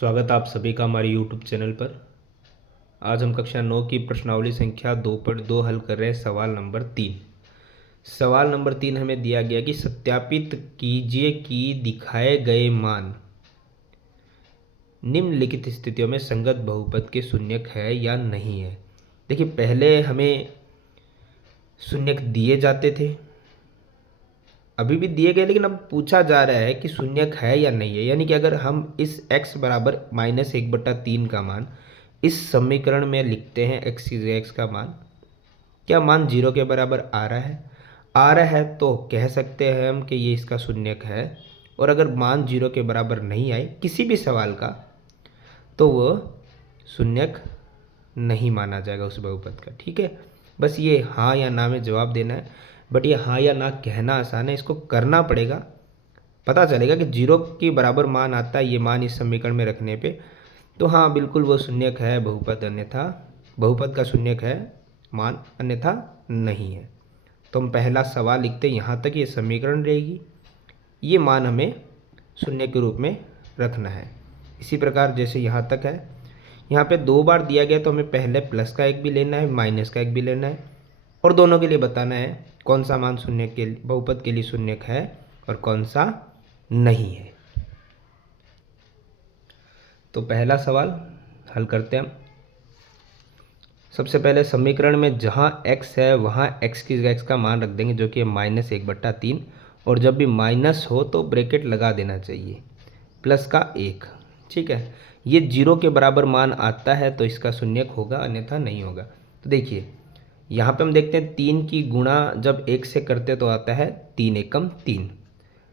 स्वागत आप सभी का हमारे YouTube चैनल पर। आज हम कक्षा 9 की प्रश्नावली संख्या 2.2 हल कर रहे हैं। सवाल नंबर 3। सवाल नंबर 3 हमें दिया गया कि सत्यापित कीजिए कि दिखाए गए मान निम्नलिखित स्थितियों में संगत बहुपद के शून्यक है या नहीं है। देखिए, पहले हमें शून्यक दिए जाते थे, अभी भी दिए गए, लेकिन अब पूछा जा रहा है कि शून्यक है या नहीं है। यानी कि अगर हम इस x बराबर -1/3 का मान इस समीकरण में लिखते हैं, x का मान, क्या मान 0 के बराबर आ रहा है? आ रहा है तो कह सकते हैं हम कि ये इसका शून्यक है। और अगर मान 0 के बराबर नहीं आए किसी भी सवाल का, तो वह शून्यक नहीं माना जाएगा उस बहुपद का। ठीक है, बस ये हाँ या ना में जवाब देना है। बट ये हाँ या ना कहना आसान है, इसको करना पड़ेगा। पता चलेगा कि 0 के बराबर मान आता है, ये मान इस समीकरण में रखने पे, तो हाँ बिल्कुल वो शून्यक है बहुपद, अन्यथा बहुपद का शून्यक है मान, अन्यथा नहीं है। तो हम पहला सवाल लिखते हैं, यहाँ तक ये समीकरण रहेगी, ये मान हमें शून्य के रूप में रखना है। इसी प्रकार जैसे यहाँ तक है, यहाँ पे 2 बार दिया गया तो हमें पहले प्लस का एक भी लेना है, माइनस का एक भी लेना है, और दोनों के लिए बताना है कौन सा मान शून्य के बहुपद के लिए शून्यक है और कौन सा नहीं है। तो पहला सवाल हल करते हैं हम। सबसे पहले समीकरण में जहाँ x है वहाँ x का मान रख देंगे, जो कि है -1/3, और जब भी माइनस हो तो ब्रैकेट लगा देना चाहिए, प्लस का 1। ठीक है, ये 0 के बराबर मान आता है तो इसका शून्यक होगा, अन्यथा नहीं होगा। तो देखिए यहाँ पे हम देखते हैं 3 की गुणा जब 1 से करते तो आता है 3 एकम 3,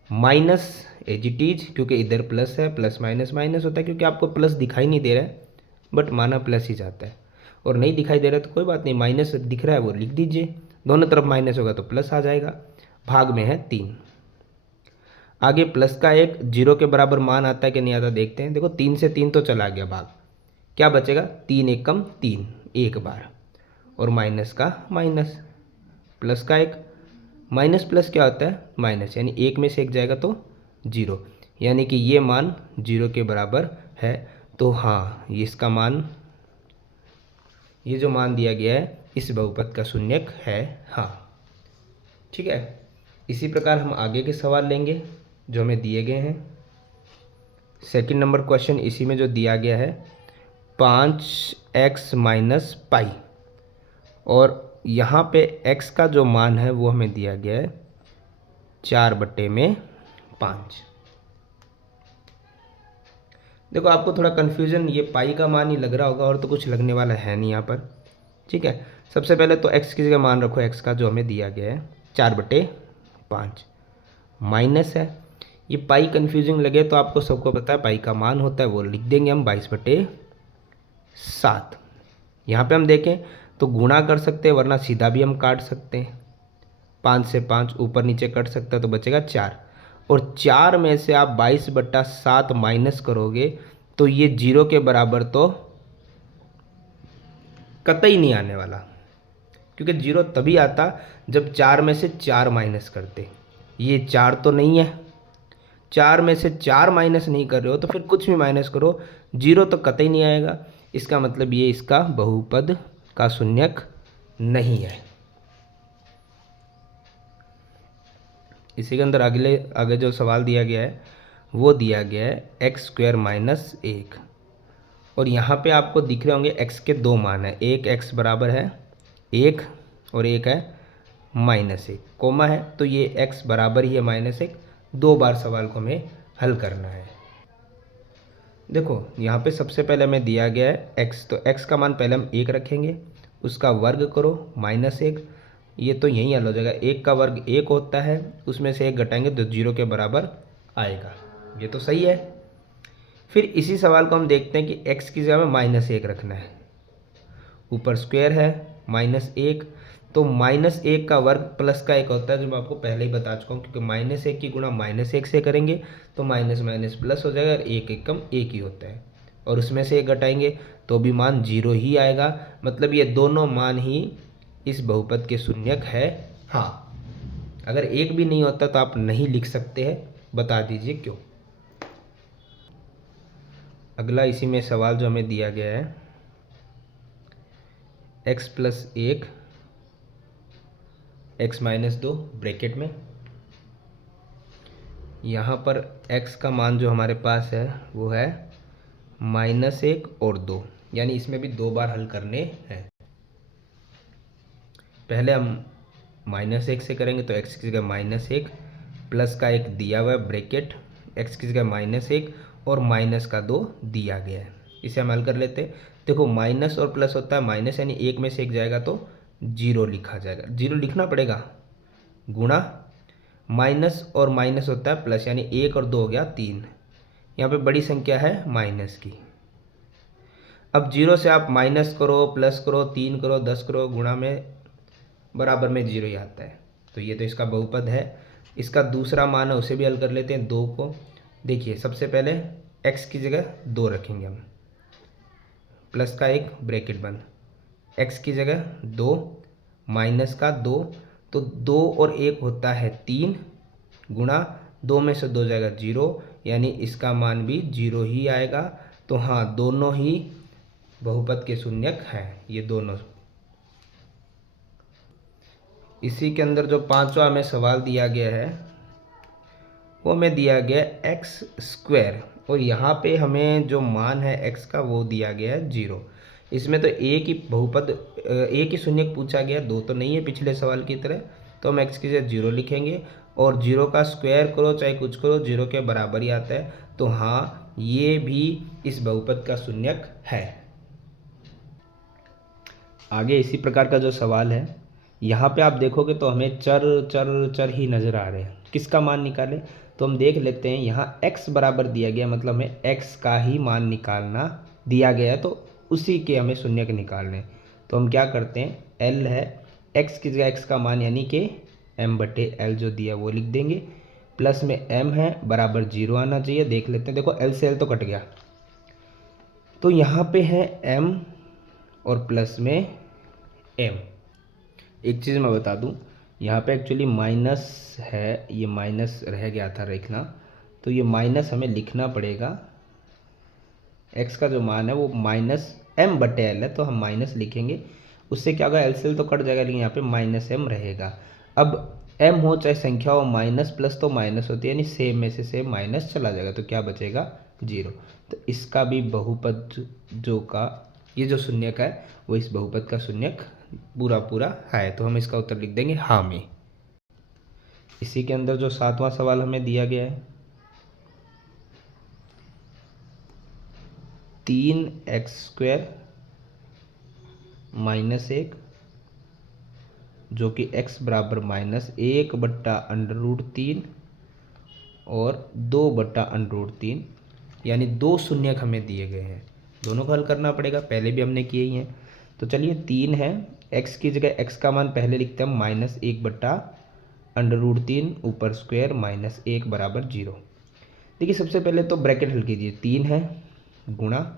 माइनस एज इट इज, क्योंकि इधर प्लस है, प्लस माइनस माइनस होता है, क्योंकि आपको प्लस दिखाई नहीं दे रहा है बट माना प्लस ही जाता है, और नहीं दिखाई दे रहा है तो कोई बात नहीं, माइनस दिख रहा है वो लिख दीजिए, दोनों तरफ माइनस होगा तो प्लस आ जाएगा। भाग में है 3, आगे प्लस का 1, 0 के बराबर मान आता है कि नहीं आता देखते हैं। देखो 3 से 3 तो चला गया भाग, क्या बचेगा 3 एकम 3 एक बार, और माइनस का माइनस, प्लस का 1, माइनस प्लस क्या होता है माइनस, यानी 1 में से 1 जाएगा तो 0, यानी कि ये मान 0 के बराबर है। तो हाँ, ये इसका मान, ये जो मान दिया गया है इस बहुपद का शून्यक है हाँ। ठीक है, इसी प्रकार हम आगे के सवाल लेंगे जो हमें दिए गए हैं। सेकंड नंबर क्वेश्चन इसी में जो दिया गया है 5x - पाई, और यहाँ पे x का जो मान है वो हमें दिया गया है 4/5। देखो आपको थोड़ा कन्फ्यूजन ये पाई का मान ही लग रहा होगा, और तो कुछ लगने वाला है नहीं यहाँ पर। ठीक है, सबसे पहले तो x की जगह मान रखो x का जो हमें दिया गया है 4/5, माइनस है, ये पाई कन्फ्यूजिंग लगे तो आपको सबको पता है पाई का मान होता है, वो लिख देंगे हम 22/7। यहाँ पे हम देखें तो गुणा कर सकते हैं, वरना सीधा भी हम काट सकते हैं, 5 से 5 ऊपर नीचे कट सकता है तो बचेगा 4, और 4 में से आप 22/7 माइनस करोगे तो ये 0 के बराबर तो कतई नहीं आने वाला, क्योंकि 0 तभी आता जब 4 में से 4 माइनस करते। ये 4 तो नहीं है, 4 में से 4 माइनस नहीं कर रहे हो तो फिर कुछ भी माइनस करो 0 तो कतई नहीं आएगा। इसका मतलब ये इसका बहुपद का शून्यक नहीं है। इसी के अंदर आगे जो सवाल दिया गया है वो दिया गया है x² - 1, और यहाँ पे आपको दिख रहे होंगे x के 2 मान है, एक x बराबर है 1 और एक है -1, कोमा है, तो ये x बराबर ही है -1। 2 बार सवाल को हमें हल करना है। देखो यहाँ पे सबसे पहले हमें दिया गया है x, तो x का मान पहले हम 1 रखेंगे, उसका वर्ग करो -1, ये तो यहीं हल हो जाएगा, 1 का वर्ग 1 होता है, उसमें से 1 घटाएंगे तो 0 के बराबर आएगा, ये तो सही है। फिर इसी सवाल को हम देखते हैं कि x की जगह में -1 रखना है, ऊपर स्क्वायर है -1, तो -1 का वर्ग प्लस का 1 होता है, जो मैं आपको पहले ही बता चुका हूँ, क्योंकि -1 की गुणा -1 से करेंगे तो माइनस माइनस प्लस हो जाएगा, और 1 एकम 1 ही होता है, और उसमें से 1 घटाएंगे तो भी मान 0 ही आएगा। मतलब ये दोनों मान ही इस बहुपद के शून्यक है हाँ। अगर एक भी नहीं होता तो आप नहीं लिख सकते हैं, बता दीजिए क्यों। अगला इसी में सवाल जो हमें दिया गया है, x plus 1 x minus 2 bracket में, यहाँ पर x का मान जो हमारे पास है वो है -1 और 2, यानी इसमें भी 2 बार हल करने हैं। पहले हम -1 से करेंगे तो x की जगह -1 प्लस का 1 दिया हुआ है ब्रैकेट, x की जगह -1 और माइनस का 2 दिया गया है। इसे हम हल कर लेते हैं। देखो माइनस और प्लस होता है माइनस, यानी 1 में से 1 जाएगा तो 0 लिखा जाएगा, 0 लिखना पड़ेगा, गुणा माइनस और माइनस होता है प्लस, यानी 1 और 2 हो गया 3। यहाँ पे बड़ी संख्या है माइनस की। अब 0 से आप माइनस करो, प्लस करो, 3 करो, 10 करो, गुणा में बराबर में 0 ही आता है। तो ये तो इसका बहुपद है। इसका दूसरा मान है उसे भी हल कर लेते हैं, 2 को। देखिए सबसे पहले x की जगह 2 रखेंगे हम, प्लस का 1 ब्रैकेट बंद, x की जगह 2 माइनस का 2, तो 2 और 1 होता है 3, गुणा 2 में से 2 जाएगा 0, यानी इसका मान भी 0 ही आएगा। तो हाँ, दोनों ही बहुपद के शून्यक हैं, ये दोनों। इसी के अंदर जो पांचवा हमें सवाल दिया गया है वो हमें दिया गया है एक्स स्क्वायर, और यहाँ पे हमें जो मान है x का वो दिया गया है 0। इसमें तो एक ही बहुपद, एक ही शून्यक पूछा गया, दो तो नहीं है पिछले सवाल की तरह। तो हम x की जगह 0 लिखेंगे, और 0 का स्क्वायर करो चाहे कुछ करो 0 के बराबर ही आता है। तो हाँ, ये भी इस बहुपद का शून्यक है। आगे इसी प्रकार का जो सवाल है, यहाँ पे आप देखोगे तो हमें चर चर चर ही नज़र आ रहे हैं। किसका मान निकालें, तो हम देख लेते हैं। यहाँ x बराबर दिया गया, मतलब हमें x का ही मान निकालना दिया गया है, तो उसी के हमें शून्यक निकालने। तो हम क्या करते हैं, l है, x की जगह x का मान यानी कि m/l जो दिया वो लिख देंगे, प्लस में m है बराबर 0 आना चाहिए। देख लेते हैं, देखो l से l तो कट गया, तो यहाँ पे है m और प्लस में m। एक चीज़ मैं बता दूं, यहाँ पे एक्चुअली माइनस है, ये माइनस रह गया था लिखना, तो ये माइनस हमें लिखना पड़ेगा। x का जो मान है वो -m/l है, तो हम माइनस लिखेंगे। उससे क्या होगा, एल तो कट जाएगा, लेकिन यहाँ पे -m रहेगा। अब m हो चाहे संख्या हो, माइनस प्लस तो माइनस होती है, यानी सेम में से सेम माइनस चला जाएगा, तो क्या बचेगा 0। तो इसका भी बहुपद जो का ये जो शून्यक है वो इस बहुपद का शून्यक पूरा पूरा है। तो हम इसका उत्तर लिख देंगे हाँ में। इसी के अंदर जो 7वां सवाल हमें दिया गया है, 3x² -1 जो कि x बराबर -1/√3 और 2/√3, यानी 2 शून्यक हमें दिए गए हैं। दोनों को हल करना पड़ेगा, पहले भी हमने किए ही हैं। तो चलिए 3 है, x की जगह x का मान पहले लिखते हैं -1/√3 ऊपर स्क्वायर -1 बराबर 0। देखिए सबसे पहले तो ब्रैकेट हल कीजिए, 3 है गुणा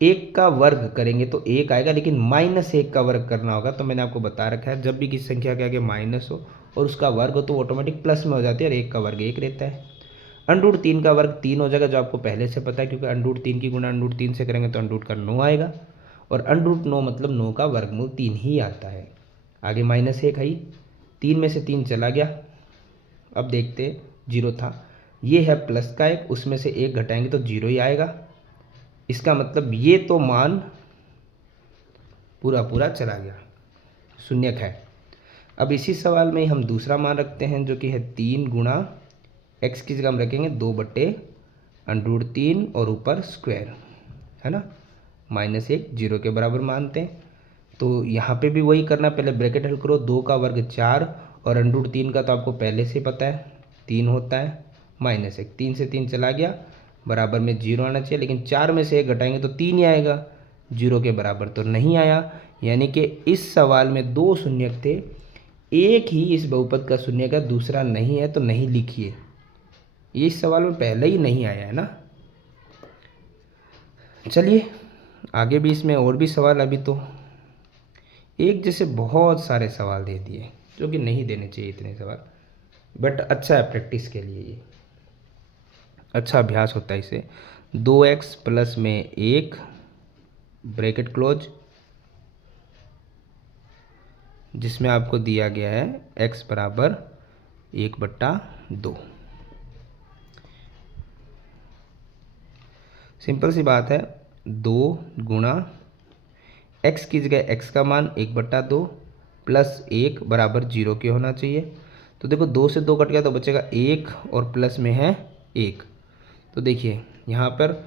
1 का वर्ग करेंगे तो 1 आएगा, लेकिन -1 का वर्ग करना होगा। तो मैंने आपको बता रखा है, जब भी किसी संख्या के आगे माइनस हो और उसका वर्ग हो तो ऑटोमेटिक प्लस में हो जाती है, और 1 का वर्ग 1 रहता है। √3 का वर्ग 3 हो जाएगा, जो आपको पहले से पता है, क्योंकि √3 की गुणा √3 से करेंगे तो √ का 9 आएगा, और √9 मतलब 9 का वर्गमूल 3 ही आता है। आगे -1 है ही, 3 में से 3 चला गया। अब देखते, 0 था, ये है प्लस का 1, उसमें से 1 घटाएंगे तो 0 ही आएगा। इसका मतलब ये तो मान पूरा पूरा चला गया, शून्यक है। अब इसी सवाल में हम दूसरा मान रखते हैं, जो कि है 3 गुणा x की जगह हम रखेंगे 2/√3 और ऊपर स्क्वायर, है ना, -1 0 के बराबर मानते हैं। तो यहाँ पे भी वही करना, पहले ब्रैकेट हल करो, 2 का वर्ग 4 और √3 का तो आपको पहले से पता है 3 होता है, -1, 3 से 3 चला गया, बराबर में 0 आना चाहिए, लेकिन 4 में से 1 घटाएंगे तो 3 ही आएगा, 0 के बराबर तो नहीं आया। यानी कि इस सवाल में 2 शून्यक थे, एक ही इस बहुपद का शून्यक है, दूसरा नहीं है, तो नहीं लिखिए। ये इस सवाल में पहले ही नहीं आया है ना। चलिए आगे भी इसमें और भी सवाल, अभी तो एक जैसे बहुत सारे सवाल दे दिए, जो कि नहीं देने चाहिए इतने सवाल, बट अच्छा है प्रैक्टिस के लिए, ये अच्छा अभ्यास होता है इससे। 2x प्लस में 1 ब्रैकेट क्लोज, जिसमें आपको दिया गया है x बराबर 1/2। सिंपल सी बात है, 2 गुणा x की जगह x का मान 1/2 प्लस 1 बराबर 0 के होना चाहिए। तो देखो 2 से 2 कट गया तो बचेगा 1 और प्लस में है 1। तो देखिए यहाँ पर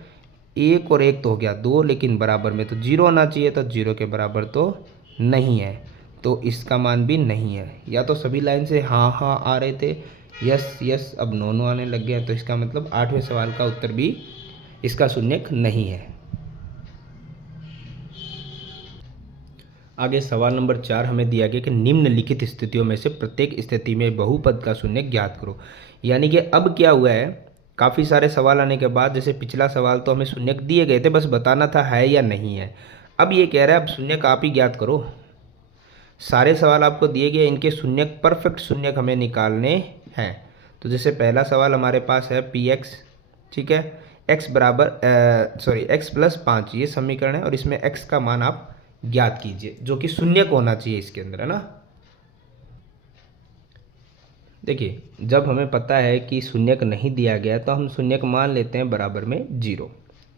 1 और 1 तो हो गया 2, लेकिन बराबर में तो 0 होना चाहिए, तो 0 के बराबर तो नहीं है, तो इसका मान भी नहीं है। या तो सभी लाइन से हाँ हाँ आ रहे थे, यस यस, अब नो नो आने लग गया, तो इसका मतलब 8वें सवाल का उत्तर भी इसका शून्यक नहीं है। आगे सवाल नंबर 4 हमें दिया गया कि निम्नलिखित स्थितियों में से प्रत्येक स्थिति में बहुपद का शून्यक ज्ञात करो। यानी कि अब क्या हुआ है, काफ़ी सारे सवाल आने के बाद, जैसे पिछला सवाल तो हमें शून्यक दिए गए थे, बस बताना था है या नहीं है। अब ये कह रहा है अब शून्यक आप ही ज्ञात करो। सारे सवाल आपको दिए गए, इनके शून्यक, परफेक्ट शून्यक हमें निकालने हैं। तो जैसे पहला सवाल हमारे पास है px, ठीक है, x बराबर x प्लस 5, ये समीकरण है, और इसमें x का मान आप ज्ञात कीजिए, जो कि शून्यक होना चाहिए इसके अंदर, है ना। देखिए जब हमें पता है कि शून्यक नहीं दिया गया तो हम शून्यक मान लेते हैं बराबर में 0,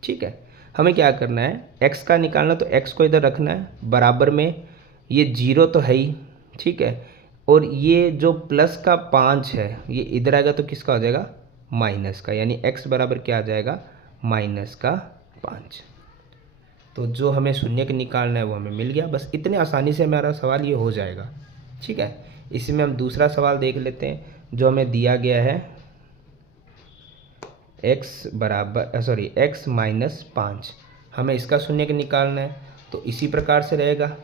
ठीक है। हमें क्या करना है, x का निकालना, तो x को इधर रखना है, बराबर में ये 0 तो है ही, ठीक है, और ये जो प्लस का 5 है ये इधर आएगा तो किसका हो जाएगा, माइनस का, यानी x बराबर क्या आ जाएगा, -5। तो जो हमें शून्यक निकालना है वो हमें मिल गया। बस इतने आसानी से हमारा सवाल ये हो जाएगा, ठीक है। इसी में हम दूसरा सवाल देख लेते हैं, जो हमें दिया गया है x -5, हमें इसका शून्यक निकालना है। तो इसी प्रकार से रहेगा,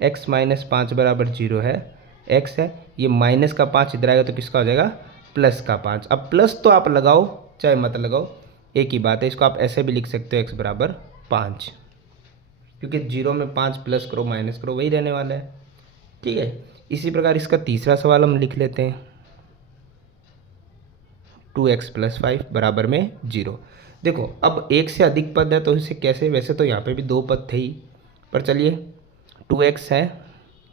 x -5 बराबर 0 है, x है, ये माइनस का 5 इधर आएगा तो किसका हो जाएगा, प्लस का 5। अब प्लस तो आप लगाओ चाहे मत लगाओ, एक ही बात है, इसको आप ऐसे भी लिख सकते हो x बराबर 5, क्योंकि 0 में 5 प्लस करो माइनस करो वही रहने वाला है, ठीक है। इसी प्रकार इसका तीसरा सवाल हम लिख लेते हैं, 2x + 5 बराबर में 0। देखो अब एक से अधिक पद है तो इसे कैसे, वैसे तो यहाँ पे भी 2 पद थे ही, पर चलिए 2x है,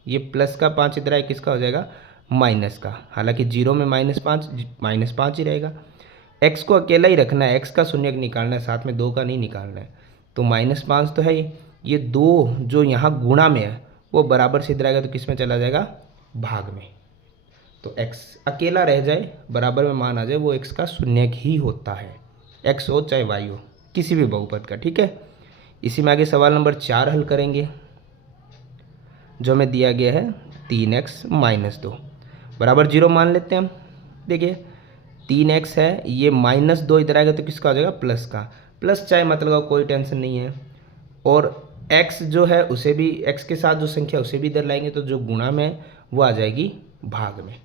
ये प्लस का 5 इधर है, किसका हो जाएगा, माइनस का, हालांकि 0 में -5 ही रहेगा। x को अकेला ही रखना है, x का शून्यक निकालना है, साथ में 2 का नहीं निकालना है। तो -5 तो है ही, ये 2 जो यहाँ गुणा में है वो बराबर से इधर आएगा तो किस में चला जाएगा, भाग में। तो x अकेला रह जाए, बराबर में मान आ जाए, वो x का शून्यक ही होता है, x हो चाहे y हो, किसी भी बहुपद का, ठीक है। इसी में आगे सवाल नंबर 4 हल करेंगे, जो हमें दिया गया है 3x - 2 बराबर 0 मान लेते हैं हम। देखिए 3x है, ये -2 इधर आएगा तो किसका हो जाएगा, प्लस का, प्लस चाहे मत लगाओ कोई टेंशन नहीं है। और x जो है उसे भी, x के साथ जो संख्या उसे भी इधर लाएंगे, तो जो गुणा में वो आ जाएगी भाग में।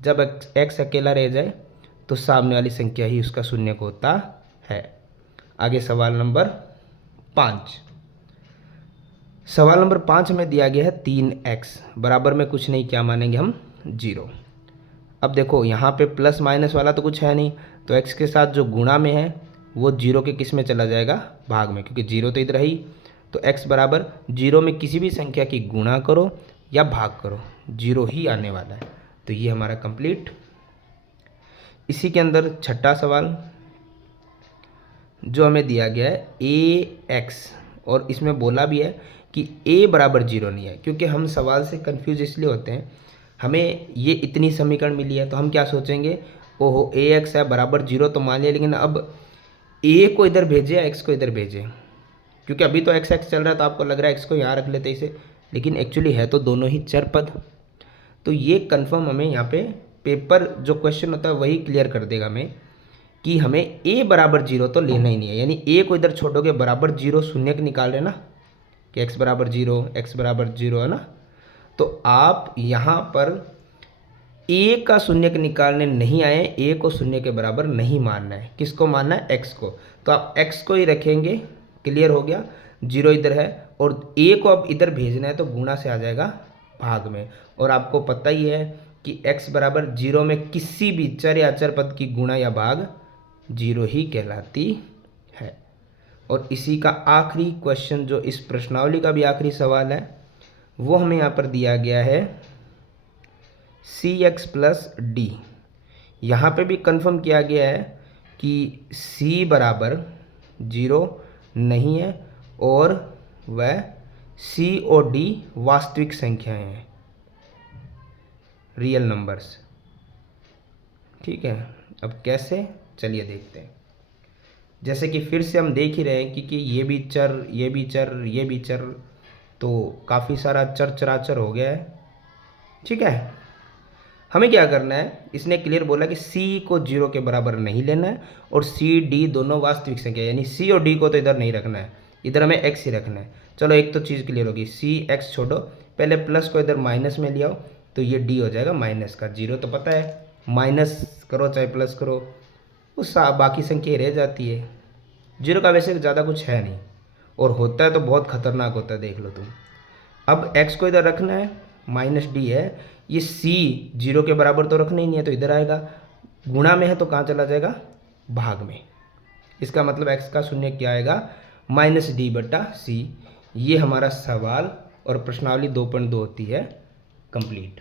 जब x अकेला रह जाए तो सामने वाली संख्या ही उसका शून्यक होता है। आगे सवाल नंबर 5, सवाल नंबर 5 में दिया गया है 3x बराबर में कुछ नहीं, क्या मानेंगे हम, 0। अब देखो यहाँ पे प्लस माइनस वाला तो कुछ है नहीं, तो x के साथ जो गुणा में है वो 0 के किस में चला जाएगा, भाग में, क्योंकि 0 तो इधर ही। तो x बराबर 0 में किसी भी संख्या की गुणा करो या भाग करो, 0 ही आने वाला है। तो ये हमारा कंप्लीट। इसी के अंदर छठा सवाल जो हमें दिया गया है ax, और इसमें बोला भी है कि a बराबर 0 नहीं है, क्योंकि हम सवाल से कंफ्यूज इसलिए होते हैं, हमें ये इतनी समीकरण मिली है तो हम क्या सोचेंगे, ओहो ax है बराबर 0 तो मान लिया, लेकिन अब a को इधर भेजे या x को इधर भेजे, क्योंकि अभी तो x चल रहा है तो आपको लग रहा है x को यहाँ रख लेते इसे, लेकिन एक्चुअली है तो दोनों ही चर पद। तो ये कन्फर्म हमें यहाँ पे पेपर जो क्वेश्चन होता है वही क्लियर कर देगा हमें कि हमें a बराबर 0 तो लेना ही नहीं है, यानी a को इधर छोड़ोगे, बराबर 0 शून्यक निकाल रहे ना कि x बराबर 0, x बराबर 0, है ना। तो आप यहाँ पर a का शून्यक निकालने नहीं आए, a को शून्य के बराबर नहीं मानना है, किसको मानना है, x को। तो आप x को ही रखेंगे, क्लियर हो गया, 0 इधर है, और a को अब इधर भेजना है तो गुणा से आ जाएगा भाग में। और आपको पता ही है कि x बराबर 0 में किसी भी चर या अचर पद की गुणा या भाग 0 ही कहलाती और इसी का आखिरी क्वेश्चन, जो इस प्रश्नावली का भी आखिरी सवाल है, वो हमें यहाँ पर दिया गया है cx प्लस डी। यहाँ पे भी कंफर्म किया गया है कि c बराबर 0 नहीं है और वह c और d वास्तविक संख्याएं हैं, रियल नंबर्स। ठीक है, अब कैसे, चलिए देखते हैं। जैसे कि फिर से हम देख ही रहे हैं कि ये भी चर, ये भी चर, ये भी चर, तो काफ़ी सारा चर चराचर हो गया है। ठीक है, हमें क्या करना है, इसने क्लियर बोला कि c को 0 के बराबर नहीं लेना है और c d दोनों वास्तविक संख्या, यानी c और d को तो इधर नहीं रखना है, इधर हमें x ही रखना है। चलो एक तो चीज़ क्लियर होगी, c x छोड़ो, पहले प्लस को इधर माइनस में ले आओ तो ये d हो जाएगा माइनस का। 0 तो पता है, माइनस करो चाहे प्लस करो, उस बाकी संख्या रह जाती है। 0 का वैसे ज़्यादा कुछ है नहीं, और होता है तो बहुत खतरनाक होता है, देख लो तुम। अब x को इधर रखना है, माइनस डी है, ये c 0 के बराबर तो रखना ही नहीं है तो इधर आएगा, गुणा में है तो कहाँ चला जाएगा, भाग में। इसका मतलब x का शून्य क्या आएगा, माइनस डी बटा सी। ये हमारा सवाल और प्रश्नावली 2.2 होती है कंप्लीट।